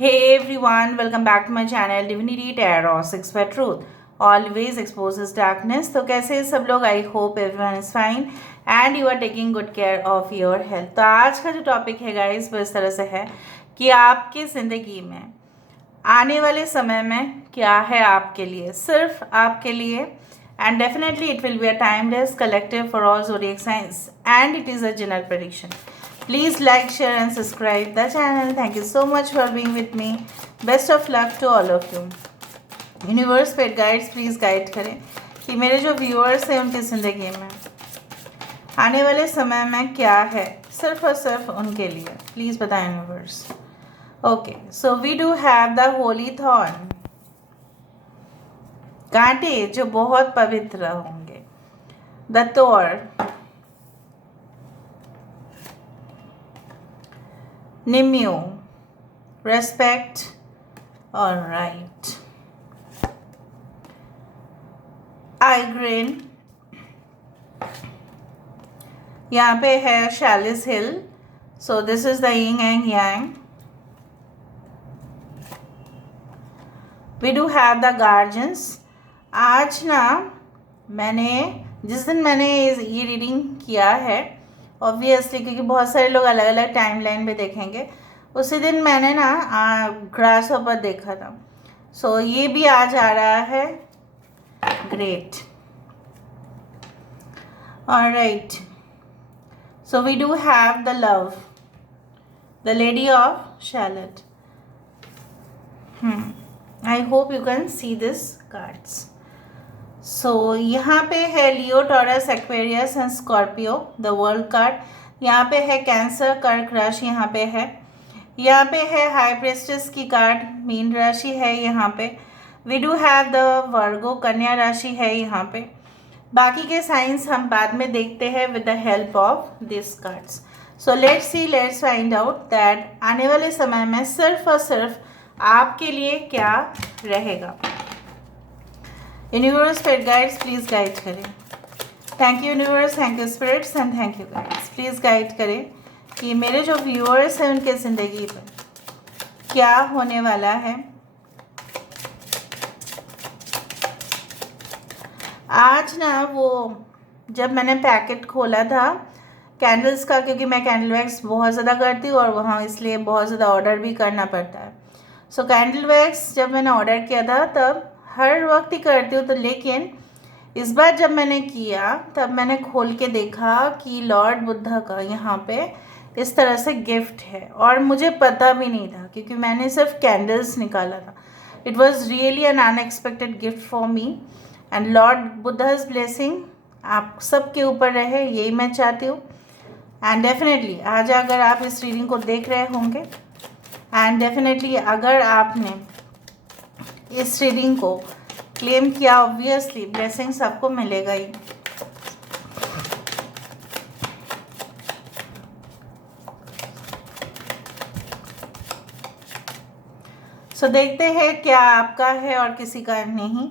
Hey everyone, welcome back to my channel Divinity Tarot 6 for Truth. Always exposes darkness. तो कैसे हैं सब लोग? I hope everyone is fine and you are taking good care of your health. तो आज का जो topic है गाइस वो इस तरह से है कि आपकी ज़िंदगी में आने वाले समय में क्या है आपके लिए, सिर्फ आपके लिए। And definitely it will be a timeless collective for all zodiac signs and it is a general prediction. Please like, share and subscribe the channel. Thank you so much for being with me. Best of luck to all of you. Universe paid guides please guide करें कि मेरे जो viewers हैं उनकी ज़िंदगी में आने वाले समय में क्या है, सिर्फ और सिर्फ उनके लिए। प्लीज़ बताएं universe. Okay, so we do have the holy thorn, कांटे जो बहुत पवित्र होंगे। द तोर, निम्यू, रेस्पेक्ट और राइट। आइग्रेन, यहाँ पे है शैलिस हिल, so this is the yin and yang. We do have the guardians. आज ना जिस दिन मैंने ये रीडिंग किया है, ऑब्वियसली क्योंकि बहुत सारे लोग अलग अलग टाइम लाइन पे देखेंगे, उसी दिन मैंने ना ग्रास हॉपर देखा था। सो ये भी आज आ रहा है। Great, alright. So we do have the love, the lady of Shalott. I hope you can see this cards. So यहाँ पे है Leo, Taurus, Aquarius and Scorpio, the world card. यहाँ पे है कैंसर, कर्क राशि यहाँ पे है। यहाँ पे है हाई प्रेस्टिस की कार्ड, मीन राशि है यहाँ पे। वी डू हैव द वर्गो, कन्या राशि है यहाँ पे। बाकी के साइंस हम बाद में देखते हैं with the help of this cards. So let's find out that आने वाले समय में सिर्फ और सिर्फ आपके लिए क्या रहेगा। Universe paid guides please guide करें। Thank you universe, thank you spirits and thank you guides. Please guide करें कि मेरे जो व्यूअर्स हैं उनके ज़िंदगी पर क्या होने वाला है। आज ना वो जब मैंने पैकेट खोला था कैंडल्स का, क्योंकि मैं कैंडल वैक्स बहुत ज़्यादा करती हूँ और वहाँ इसलिए बहुत ज़्यादा ऑर्डर भी करना पड़ता है। सो कैंडल वैक्स जब मैंने ऑर्डर किया था तब हर वक्त ही करती हूँ, तो लेकिन इस बार जब मैंने किया तब मैंने खोल के देखा कि लॉर्ड बुद्धा का यहाँ पे इस तरह से गिफ्ट है और मुझे पता भी नहीं था क्योंकि मैंने सिर्फ कैंडल्स निकाला था। It was really an unexpected gift for me and lord Buddha's blessing आप सबके ऊपर रहे, यही मैं चाहती हूँ। एंड डेफिनेटली आज अगर आप इस रीडिंग को देख रहे होंगे एंड डेफिनेटली अगर आपने इस रीडिंग को क्लेम किया, ऑब्वियसली ब्लेसिंग्स आपको मिलेगा ही। सो देखते हैं क्या आपका है और किसी का नहीं।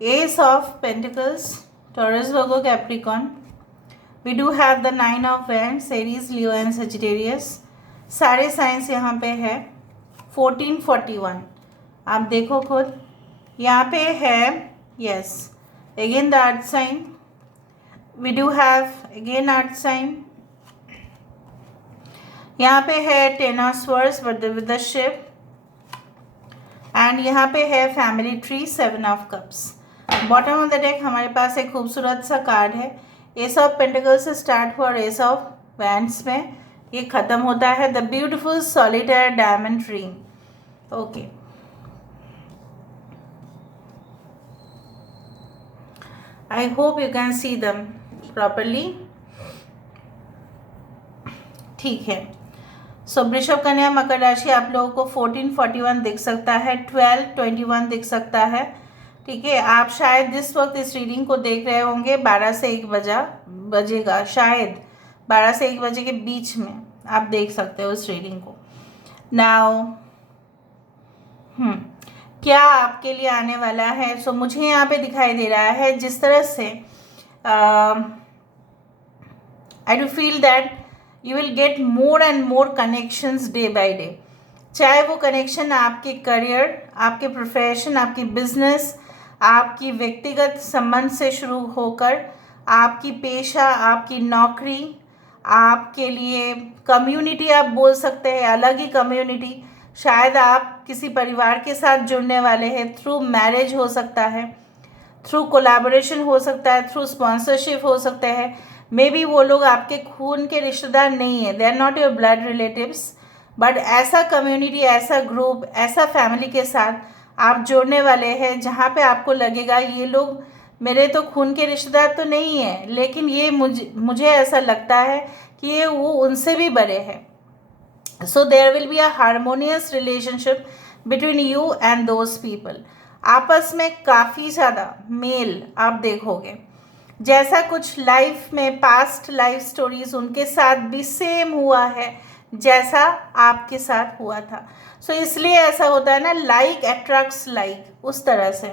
Ace of pentacles, Taurus, Virgo, Capricorn. We do have the 9 of wands, Aries, Leo and Sagittarius. सारे साइंस यहाँ पे है। 1441 आप देखो खुद, यहाँ पे है yes again the earth sign. We do have again earth sign. यहाँ पे है 10 of swords with the ship and यहाँ पे है family tree, 7 of cups. Bottom of the deck हमारे पास एक खूबसूरत सा कार्ड है। एस ऑफ पेंटिकल्स से स्टार्ट हुआ और एस ऑफ वैंड्स में ये ख़त्म होता है। The beautiful solitaire diamond ring. Okay, I hope you can सी दम प्रॉपरली। ठीक है। सो वृषभ, कन्या, मकर राशि आप लोगों को 1441 दिख सकता है, 1221 दिख सकता है। ठीक है, आप शायद जिस वक्त इस रीडिंग को देख रहे होंगे 12 से 1 बजेगा, शायद 12 से 1 बजे के बीच में आप देख सकते हो इस रीडिंग को। नाउ क्या आपके लिए आने वाला है। सो मुझे यहाँ पे दिखाई दे रहा है जिस तरह से आई do feel that you will get more and more connections day by day. चाहे वो कनेक्शन आपके करियर, आपके प्रोफेशन, आपकी बिजनेस, आपकी व्यक्तिगत संबंध से शुरू होकर आपकी पेशा, आपकी नौकरी, आपके लिए कम्युनिटी, आप बोल सकते हैं अलग ही कम्युनिटी, शायद आप किसी परिवार के साथ जुड़ने वाले हैं, थ्रू मैरिज हो सकता है, थ्रू कोलैबोरेशन हो सकता है, थ्रू स्पॉन्सरशिप हो सकते हैं। मे बी वो लोग आपके खून के रिश्तेदार नहीं है, they are not your blood relatives, but ऐसा कम्युनिटी, ऐसा ग्रुप, ऐसा फैमिली के साथ आप जोड़ने वाले हैं जहाँ पे आपको लगेगा ये लोग मेरे तो खून के रिश्तेदार तो नहीं है, लेकिन ये मुझे ऐसा लगता है कि ये वो उनसे भी बड़े हैं। So there will be a harmonious relationship between you and those people. आपस में काफ़ी ज़्यादा मेल आप देखोगे, जैसा कुछ लाइफ में पास्ट लाइफ स्टोरीज उनके साथ भी सेम हुआ है जैसा आपके साथ हुआ था। सो इसलिए ऐसा होता है ना, लाइक अट्रैक्ट्स लाइक, उस तरह से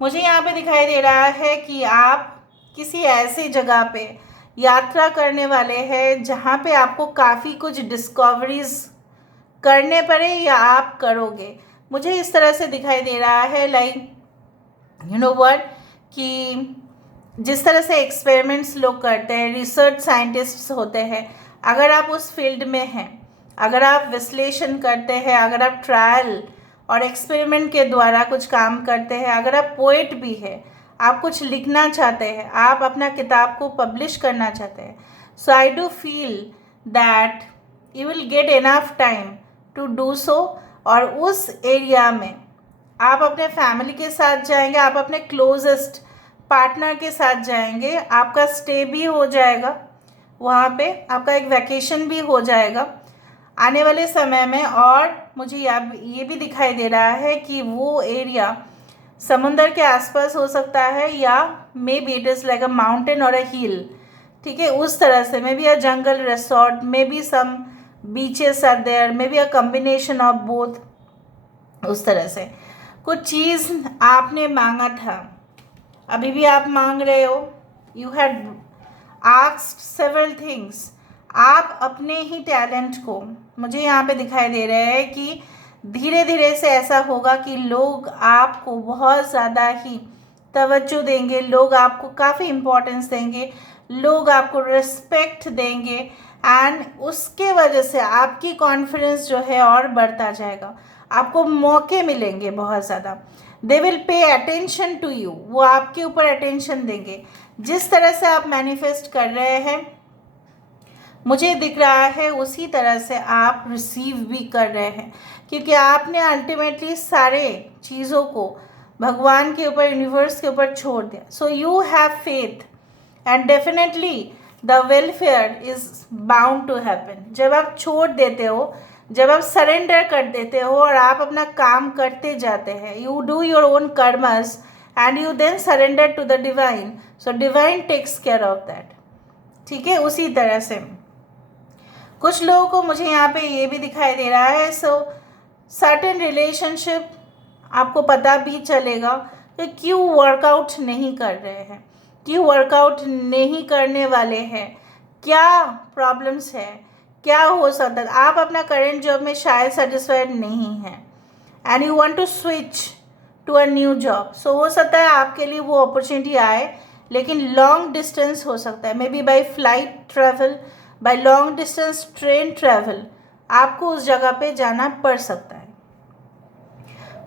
मुझे यहाँ पे दिखाई दे रहा है कि आप किसी ऐसी जगह पे यात्रा करने वाले हैं जहाँ पे आपको काफ़ी कुछ डिस्कवरीज करने पड़े या आप करोगे। मुझे इस तरह से दिखाई दे रहा है, लाइक यू नो व्हाट, कि जिस तरह से एक्सपेरिमेंट्स लोग करते हैं, रिसर्च साइंटिस्ट्स होते हैं, अगर आप उस फील्ड में हैं, अगर आप विश्लेषण करते हैं, अगर आप ट्रायल और एक्सपेरिमेंट के द्वारा कुछ काम करते हैं, अगर आप पोएट भी हैं, आप कुछ लिखना चाहते हैं, आप अपना किताब को पब्लिश करना चाहते हैं, so I do feel that you will get enough time to do so. और उस एरिया में आप अपने फैमिली के साथ जाएंगे, आप अपने क्लोजेस्ट पार्टनर के साथ जाएंगे, आपका स्टे भी हो जाएगा वहाँ पे, आपका एक वैकेशन भी हो जाएगा आने वाले समय में। और मुझे ये भी दिखाई दे रहा है कि वो एरिया समुंदर के आसपास हो सकता है, या may be it is like a mountain और अ हिल, ठीक है, उस तरह से। May be a jungle resort, may be some beaches are there, may be a combination of both, उस तरह से। कुछ चीज़ आपने मांगा था, अभी भी आप मांग रहे हो, you had asked several things. आप अपने ही टैलेंट को, मुझे यहाँ पे दिखाई दे रहे हैं कि धीरे धीरे से ऐसा होगा कि लोग आपको बहुत ज़्यादा ही तवज्जो देंगे, लोग आपको काफ़ी इम्पोर्टेंस देंगे, लोग आपको रिस्पेक्ट देंगे, एंड उसके वजह से आपकी कॉन्फिडेंस जो है और बढ़ता जाएगा, आपको मौके मिलेंगे बहुत ज़्यादा। They will pay attention to you, वो आपके ऊपर अटेंशन देंगे। जिस तरह से आप मैनिफेस्ट कर रहे हैं, मुझे दिख रहा है उसी तरह से आप रिसीव भी कर रहे हैं, क्योंकि आपने अल्टीमेटली सारे चीज़ों को भगवान के ऊपर, यूनिवर्स के ऊपर छोड़ दिया। So you have faith and definitely the welfare is bound to happen. जब आप छोड़ देते हो, जब आप सरेंडर कर देते हो और आप अपना काम करते जाते हैं, you do your own karmas and you then surrender to the divine, so divine takes care of that, ठीक है। उसी तरह से कुछ लोगों को मुझे यहाँ पे ये भी दिखाई दे रहा है, सो सर्टेन रिलेशनशिप आपको पता भी चलेगा कि क्यों वर्कआउट नहीं कर रहे हैं, क्यों वर्कआउट नहीं करने वाले हैं, क्या प्रॉब्लम्स है, क्या हो सकता है। आप अपना करेंट जॉब में शायद सेटिस्फाइड नहीं हैं and you want to switch to a new job. So हो सकता है आपके लिए वो अपॉर्चुनिटी आए, लेकिन लॉन्ग डिस्टेंस हो सकता है, may be by flight travel, by long distance train travel, आपको उस जगह पे जाना पड़ सकता है।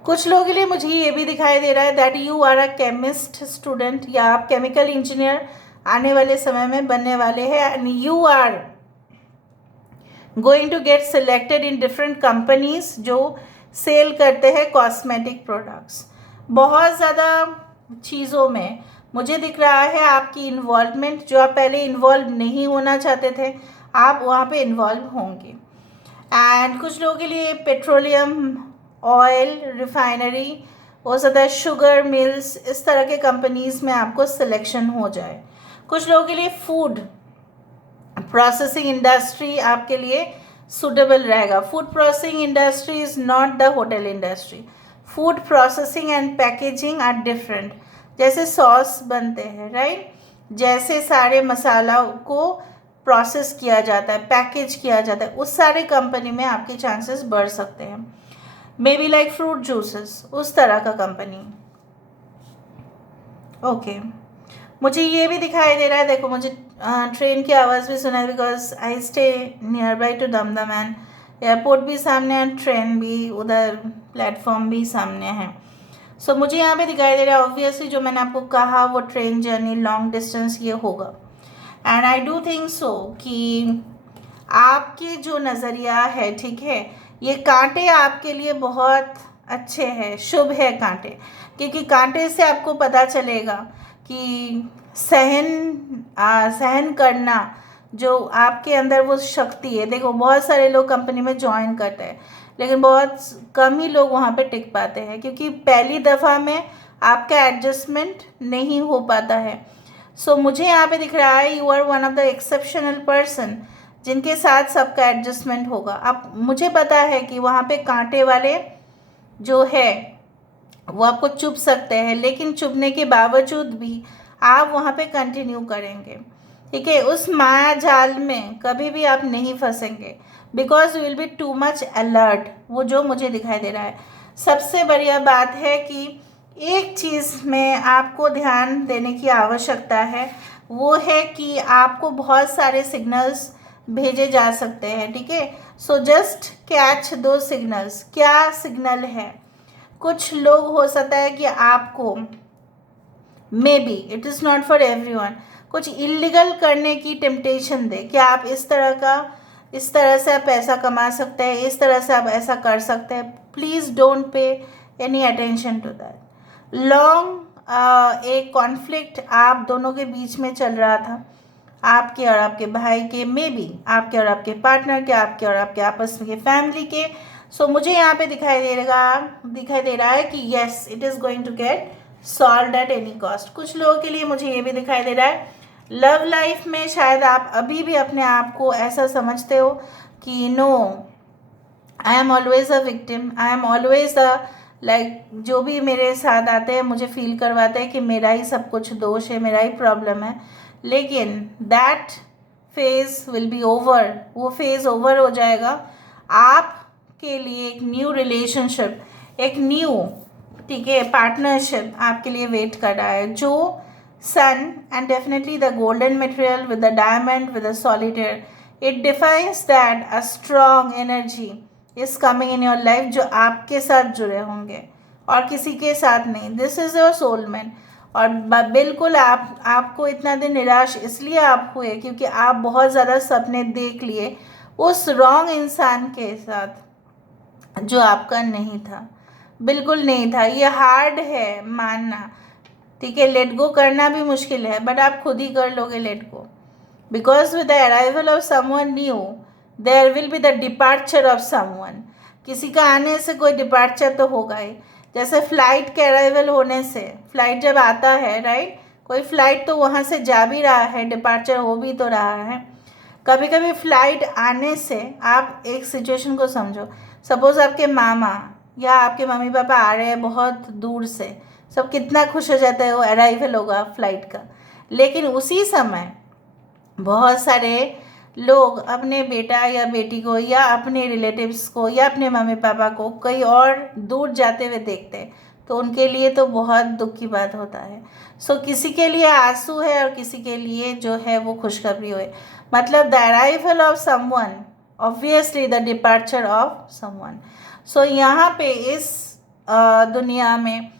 कुछ लोगों के लिए मुझे ये भी दिखाई दे रहा है that you are a chemist student, या आप केमिकल इंजीनियर आने वाले समय में बनने वाले हैं, and you are going to get selected in different companies जो सेल करते हैं कॉस्मेटिक प्रोडक्ट्स। बहुत ज़्यादा चीज़ों में मुझे दिख रहा है आपकी इन्वॉल्वमेंट, जो आप पहले इन्वॉल्व नहीं होना चाहते थे, आप वहाँ पे इन्वॉल्व होंगे। एंड कुछ लोगों के लिए पेट्रोलियम, ऑयल, रिफाइनरी, हो सकता है शुगर मिल्स, इस तरह के कंपनीज़ में आपको सिलेक्शन हो जाए। कुछ लोगों के लिए फूड प्रोसेसिंग इंडस्ट्री आपके लिए सुटेबल रहेगा। Food processing industry is not the hotel industry. Food processing and packaging are different. जैसे सॉस बनते हैं, राइट, जैसे सारे मसाला को प्रोसेस किया जाता है, पैकेज किया जाता है, उस सारे कंपनी में आपके चांसेस बढ़ सकते हैं। May be like fruit juices, उस तरह का कंपनी। ओके मुझे ये भी दिखाई दे रहा है, देखो मुझे ट्रेन की आवाज़ भी सुना है, because I stay near by to Dumdum and airport भी सामने है, ट्रेन भी उधर, प्लेटफॉर्म भी सामने है। सो मुझे यहाँ पे दिखाई दे रहा है, ऑब्वियसली जो मैंने आपको कहा वो ट्रेन जर्नी लॉन्ग डिस्टेंस ये होगा। And I do think so कि आपके जो नज़रिया है, ठीक है, ये कांटे आपके लिए बहुत अच्छे हैं, शुभ है कांटे, क्योंकि कांटे से आपको पता चलेगा कि सहन करना जो आपके अंदर वो शक्ति है। देखो बहुत सारे लोग कंपनी में ज्वाइन करते हैं, लेकिन बहुत कम ही लोग वहाँ पे टिक पाते हैं, क्योंकि पहली दफ़ा में आपका एडजस्टमेंट नहीं हो पाता है। सो मुझे यहाँ पे दिख रहा है you are one of the exceptional person जिनके साथ सबका एडजस्टमेंट होगा। अब मुझे पता है कि वहाँ पे कांटे वाले जो है वो आपको चुभ सकते हैं, लेकिन चुभने के बावजूद भी आप वहाँ पे कंटिन्यू करेंगे, ठीक है। उस माया जाल में कभी भी आप नहीं फंसेंगे, because you will be too much alert, वो जो मुझे दिखाई दे रहा है। सबसे बढ़िया बात है कि एक चीज़ में आपको ध्यान देने की आवश्यकता है, वो है कि आपको बहुत सारे सिग्नल्स भेजे जा सकते हैं, ठीक है। सो जस्ट कैच दो सिग्नल्स। क्या सिग्नल है? कुछ लोग हो सकता है कि आपको मे be it is not for everyone कुछ इलीगल करने की टेम्पटेशन दे कि आप इस तरह से आप पैसा कमा सकते हैं, इस तरह से आप ऐसा कर सकते हैं। Please don't pay any attention to that. Long एक कॉन्फ्लिक्ट आप दोनों के बीच में चल रहा था, आपके और आपके भाई के, मे बी आपके और आपके पार्टनर के, आपके और आपके आपस में के फैमिली के। सो मुझे यहाँ पे दिखाई दे रहा है कि yes it is going to get solve at any cost. कुछ लोगों के लिए मुझे ये भी दिखाई दे रहा है लव लाइफ में शायद आप अभी भी अपने आप को ऐसा समझते हो कि no I am always a victim, I am always a like, जो भी मेरे साथ आते हैं मुझे फील करवाते हैं कि मेरा ही सब कुछ दोष है, मेरा ही प्रॉब्लम है। लेकिन that phase will be over, वो फेज़ ओवर हो जाएगा। आपके लिए एक न्यू रिलेशनशिप, एक न्यू, ठीक है, पार्टनरशिप आपके लिए वेट कर रहा है, जो sun and definitely the golden material with the diamond with the solitaire, it defines that a strong energy is coming in your life, जो आपके साथ जुड़े होंगे और किसी के साथ नहीं। This is your soulmate. और बिल्कुल आपको इतना दिन निराश इसलिए आप हुए क्योंकि आप बहुत ज़्यादा सपने देख लिए उस रॉन्ग इंसान के साथ जो आपका नहीं था, बिल्कुल नहीं था। ये हार्ड है मानना, ठीक है, लेट गो करना भी मुश्किल है, बट आप खुद ही कर लोगे let go, because with the arrival of someone new there will be the departure of someone. किसी का आने से कोई डिपार्चर तो होगा ही। जैसे फ्लाइट के अराइवल होने से, फ्लाइट जब आता है, राइट, कोई फ्लाइट तो वहाँ से जा भी रहा है, डिपार्चर हो भी तो रहा है। कभी कभी फ्लाइट आने से आप एक सिचुएशन को समझो, सपोज़ आपके मामा या आपके मम्मी पापा आ रहे हैं बहुत दूर से, सब कितना खुश हो जाता है, वो अराइवल होगा फ्लाइट का। लेकिन उसी समय बहुत सारे लोग अपने बेटा या बेटी को या अपने रिलेटिव्स को या अपने मम्मी पापा को कहीं और दूर जाते हुए देखते हैं, तो उनके लिए तो बहुत दुख की बात होता है। सो किसी के लिए आंसू है और किसी के लिए जो है वो खुशखबरी हुई, मतलब the arrival of someone, obviously the departure of someone. So यहाँ पे इस दुनिया में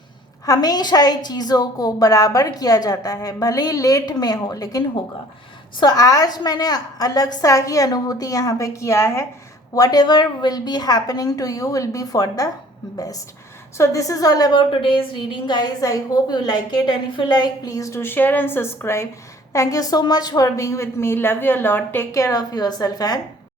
हमेशा ही चीज़ों को बराबर किया जाता है, भले ही लेट में हो लेकिन होगा। सो आज मैंने अलग सा ही अनुभूति यहाँ पे किया है। Whatever will be happening to you will be for the best. So this is all about today's reading, guys. I hope you like it, and if you like, please do share and subscribe. Thank you so much for being with me. Love you a lot. Take care of yourself and